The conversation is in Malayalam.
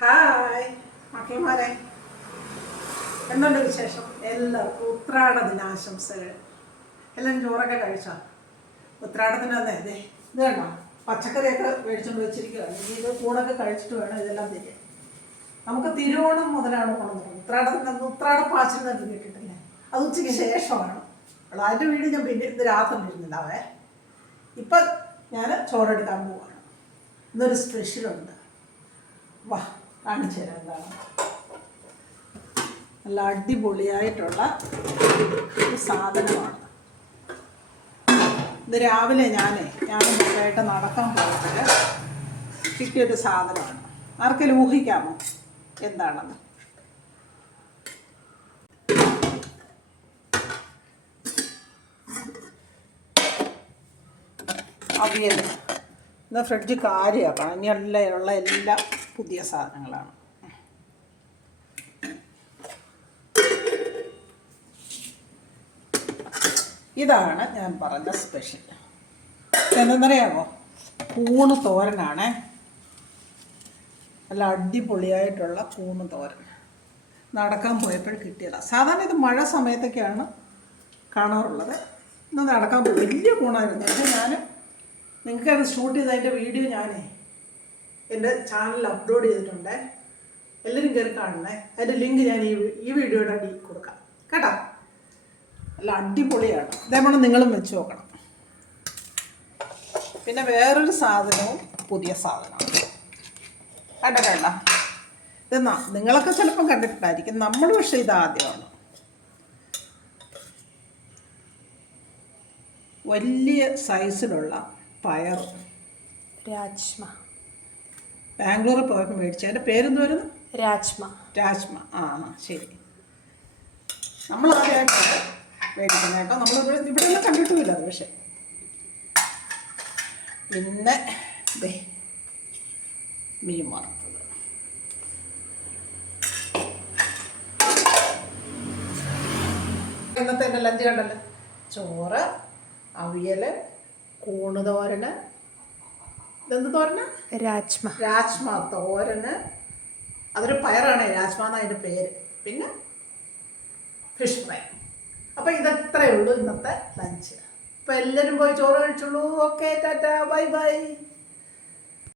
ഹായ് മക്കളമാരെ, എന്തുണ്ട് വിശേഷം? എല്ലാവർക്കും ഉത്രാട ദിനാശംസകൾ. എല്ലാവരും ചോറൊക്കെ കഴിച്ചോ? ഉത്രാടത്തിന് അതെ ഇത് വേണ്ട പച്ചക്കറിയൊക്കെ മേടിച്ചുകൊണ്ട് വെച്ചിരിക്കുകയാണ്. ഇനി ഇത് കൂടൊക്കെ കഴിച്ചിട്ട് വേണം ഇതെല്ലാം തിരിയാൻ. നമുക്ക് തിരുവോണം മുതലാണ് ഓണം തുടങ്ങുന്നത്. ഉത്രാടത്തിന് ഉത്രാടപ്പാച്ചിൽ തന്നെ കേട്ടിട്ടില്ലേ? അത് ഉച്ചയ്ക്ക് ശേഷമാണ്. അതിൻ്റെ വീട് ഞാൻ പിന്നെ ഇന്ന് രാത്രി ഇരുന്നില്ലാവേ. ഇപ്പം ഞാൻ ചോറെടുക്കാൻ പോവാണ്. ഇന്നൊരു സ്പെഷ്യലുണ്ട്. വാ കാണിച്ചു തരാം എന്താണ്. നല്ല അടിപൊളിയായിട്ടുള്ള ഒരു സാധനമാണ്. ഇത് രാവിലെ ഞാനും മൊത്തമായിട്ട് നടക്കാൻ പോയിട്ട് കിട്ടിയൊരു സാധനമാണ്. ആർക്കെങ്കിലും ഊഹിക്കാമോ എന്താണെന്ന്? അവിയൽ. ഇന്ന് ഫ്രിഡ്ജ് കാര്യമാക്കണം. ഇനിയുള്ള എല്ലാം പുതിയ സാധനങ്ങളാണ്. ഇതാണ് ഞാൻ പറഞ്ഞ സ്പെഷ്യൽ. എന്തെന്നറിയാമോ? കൂണ് തോരനാണേ. നല്ല അടിപൊളിയായിട്ടുള്ള കൂണ് തോരൻ. നടക്കാൻ പോയപ്പോൾ കിട്ടിയതാണ്. സാധാരണ ഇത് മഴ സമയത്തൊക്കെയാണ് കാണാറുള്ളത്. ഇന്ന് നടക്കാൻ പോയി വലിയ കൂണായിരുന്നു. പക്ഷേ ഞാൻ നിങ്ങൾക്കത് ഷൂട്ട് ചെയ്തതിൻ്റെ വീഡിയോ എൻ്റെ ചാനലിൽ അപ്ലോഡ് ചെയ്തിട്ടുണ്ട്. എല്ലാവരും കയറി കാണണേ. അതിൻ്റെ ലിങ്ക് ഞാൻ ഈ വീഡിയോയുടെ അടിയിൽ കൊടുക്കാം കേട്ടോ. നല്ല അടിപൊളിയാണ്. ഇതേപോലെ നിങ്ങളും വെച്ച് നോക്കണം. പിന്നെ വേറൊരു സാധനവും പുതിയ സാധനമാണ്. കണ്ടിട്ടുണ്ടോ? ഇത് നിങ്ങളൊക്കെ ചിലപ്പം കണ്ടിട്ടുണ്ടായിരിക്കും. നമ്മൾ പക്ഷേ ഇതാദ്യമാണ്. വലിയ സൈസിലുള്ള പയർ. രാജ്മ. ബാംഗ്ലൂരിൽ പോയപ്പോൾ മേടിച്ചു. അതിൻ്റെ പേരെന്ത് വരുന്നു? രാജ്മ. ആ ശരി. നമ്മൾ ആദ്യമായിട്ടാണ് മേടിക്കുന്നത് കേട്ടോ. നമ്മൾ ഇവിടെ ഒന്നും കണ്ടിട്ടുമില്ല അത്. പക്ഷേ പിന്നെ മീൻ വറുത്തത്. ഇന്നത്തെ എൻ്റെ ലഞ്ച് കണ്ടല്ലോ. ചോറ്, അവിയൽ, കൂണ് തോരന്. ഇതെന്ത് തോരന്? രാജ്മ തോരന്. അതൊരു പയറാണ്. രാജ്മ എന്നാണ് അതിൻ്റെ പേര്. പിന്നെ ഫിഷ് ഫ്രൈ. അപ്പോൾ ഇതത്രയേ ഉള്ളൂ ഇന്നത്തെ ലഞ്ച്. അപ്പോൾ എല്ലാവരും പോയി ചോറ് കഴിച്ചുള്ളൂ. Okay, tata, bye by.